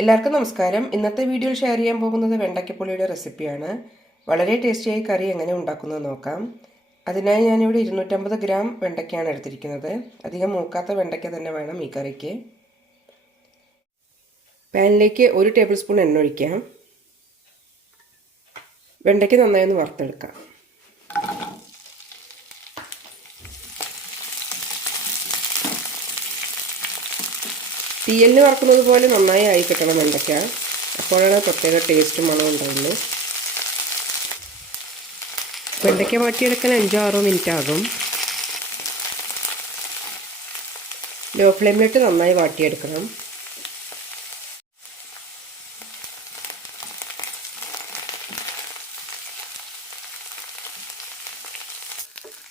എല്ലാവർക്കും നമസ്കാരം. ഇന്നത്തെ വീഡിയോയിൽ ഷെയർ ചെയ്യാൻ പോകുന്നത് വെണ്ടയ്ക്കപ്പുള്ളിയുടെ റെസിപ്പിയാണ് വളരെ ടേസ്റ്റിയായി കറി എങ്ങനെ ഉണ്ടാക്കുന്നത് നോക്കാം. അതിനായി ഞാനിവിടെ ഇരുന്നൂറ്റമ്പത് ഗ്രാം വെണ്ടയ്ക്കാണ് എടുത്തിരിക്കുന്നത്. അധികം മൂക്കാത്ത വെണ്ടയ്ക്ക തന്നെ വേണം ഈ കറിക്ക്. പാനിലേക്ക് ഒരു ടേബിൾ സ്പൂൺ എണ്ണ ഒഴിക്കാം. വെണ്ടയ്ക്ക് നന്നായി ഒന്ന് വറുത്തെടുക്കാം. തീയലിന് വറക്കുന്നത് പോലെ നന്നായി ആയി കിട്ടണം വെണ്ടയ്ക്ക. അപ്പോഴാണ് പ്രത്യേക ടേസ്റ്റും മണം ഉണ്ടാവുള്ളൂ വെണ്ടയ്ക്ക മാറ്റിയെടുക്കാൻ അഞ്ചോ ആറോ മിനിറ്റ് ആകും ലോ ഫ്ലെയിമിലിട്ട് നന്നായി വാട്ടിയെടുക്കണം.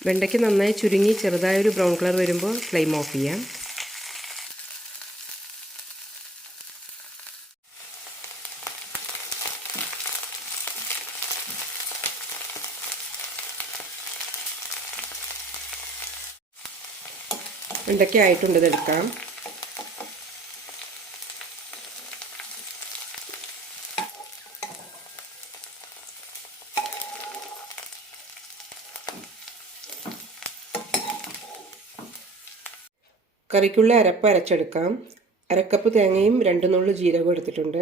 വെണ്ടയ്ക്ക് നന്നായി ചുരുങ്ങി ചെറുതായൊരു ബ്രൗൺ കളർ വരുമ്പോൾ ഫ്ലെയിം ഓഫ് ചെയ്യാം. വെണ്ടയ്ക്ക ആയിട്ടുണ്ട് എടുക്കാം കറിക്കുള്ള അരപ്പ് അരച്ചെടുക്കാം. അരക്കപ്പ് തേങ്ങയും രണ്ട് നുള്ളു ജീരകവും എടുത്തിട്ടുണ്ട്.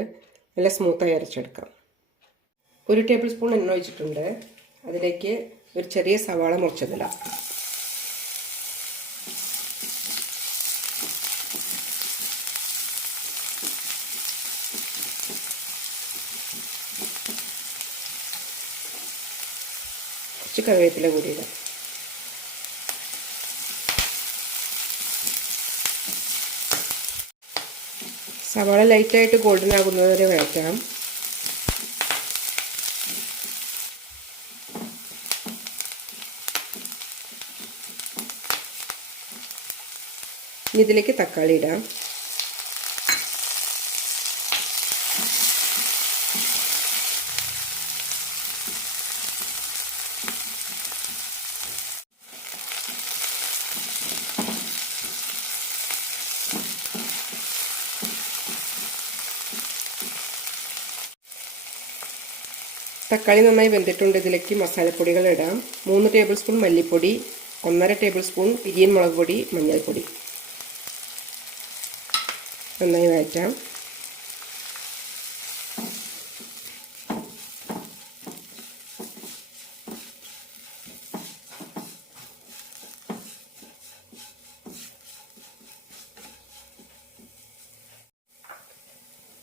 നല്ല സ്മൂത്തായി അരച്ചെടുക്കാം. ഒരു ടേബിൾ സ്പൂൺ എണ്ണ ഒഴിച്ചിട്ടുണ്ട്. അതിലേക്ക് ഒരു ചെറിയ സവാള മുറിച്ചതിടാം. കുറച്ച് കറിവേപ്പില കൂടി ഇടാം. സവാള ലൈറ്റായിട്ട് ഗോൾഡൻ ആകുന്നത് വരെ ഇനി ഇതിലേക്ക് തക്കാളി ഇടാം. തക്കാളി നന്നായി വെന്തിട്ടുണ്ട്. ഇതിലേക്ക് മസാലപ്പൊടികൾ ഇടാം. മൂന്ന് ടേബിൾ സ്പൂൺ മല്ലിപ്പൊടി ഒന്നര ടേബിൾ സ്പൂൺ പിരിയൻ മുളക് പൊടി മഞ്ഞൾപ്പൊടി. നന്നായി വഴറ്റാം.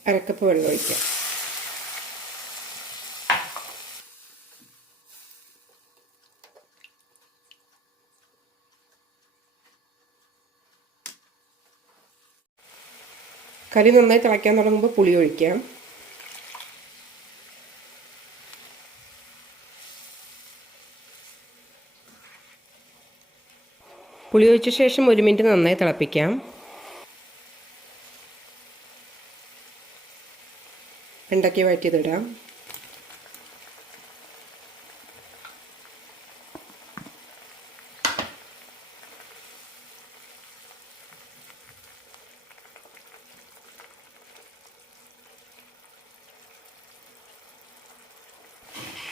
അരക്കപ്പ് വെള്ളം ഒഴിക്കാം. കറി നന്നായി തിളയ്ക്കാൻ തുടങ്ങുമ്പോൾ പുളി ഒഴിക്കാം. പുളി ഒഴിച്ച ശേഷം ഒരു മിനിറ്റ് നന്നായി തിളപ്പിക്കാം. വെണ്ടയ്ക്ക വഴറ്റിയതിടാം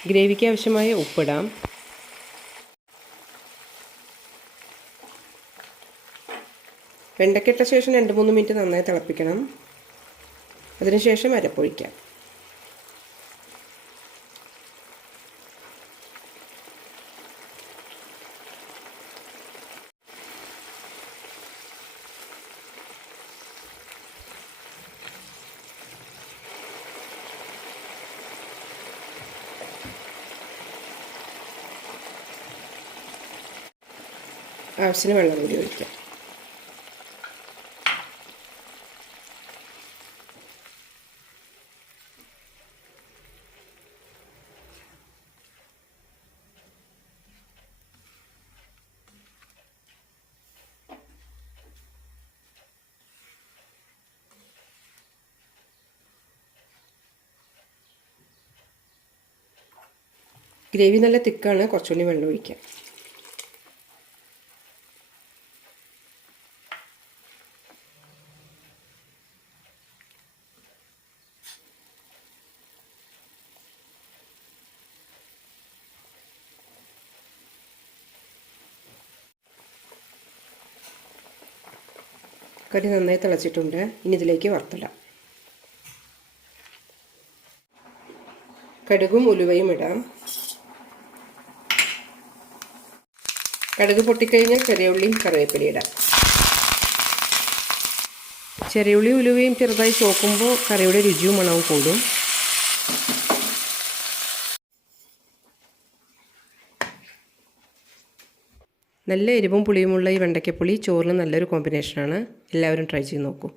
ഗ്രേവിക്ക് ആവശ്യമായ ഉപ്പിടാം. വെണ്ടയ്ക്കിട്ട ശേഷം രണ്ട് മൂന്ന് മിനിറ്റ് നന്നായി തിളപ്പിക്കണം. അതിനുശേഷം അരപ്പൊഴിക്കാം. ആവശ്യത്തിന് വെള്ളം കൂടി ഒഴിക്കാം. ഗ്രേവി നല്ല തിക്കാണ് കുറച്ചുകൂടി വെള്ളം ഒഴിക്കാം. കറി നന്നായി തിളച്ചിട്ടുണ്ട്. ഇനി ഇതിലേക്ക് വറുത്തിടാം. കടുകും ഉലുവയും ഇടാം. കടുക് പൊട്ടിക്കഴിഞ്ഞാൽ ചെറിയ ഉള്ളിയും കറിവേപ്പില ഇടാം. ചെറിയ ഉള്ളി ഉലുവയും ചെറുതായി ചോക്കുമ്പോൾ കറിയുടെ രുചിയും മണവും കൂടും. നല്ല എരിവും പുളിയുമുള്ള ഈ വെണ്ടയ്ക്കപ്പുളി ചോറിന് നല്ലൊരു കോമ്പിനേഷനാണ് എല്ലാവരും ട്രൈ ചെയ്ത് നോക്കൂ.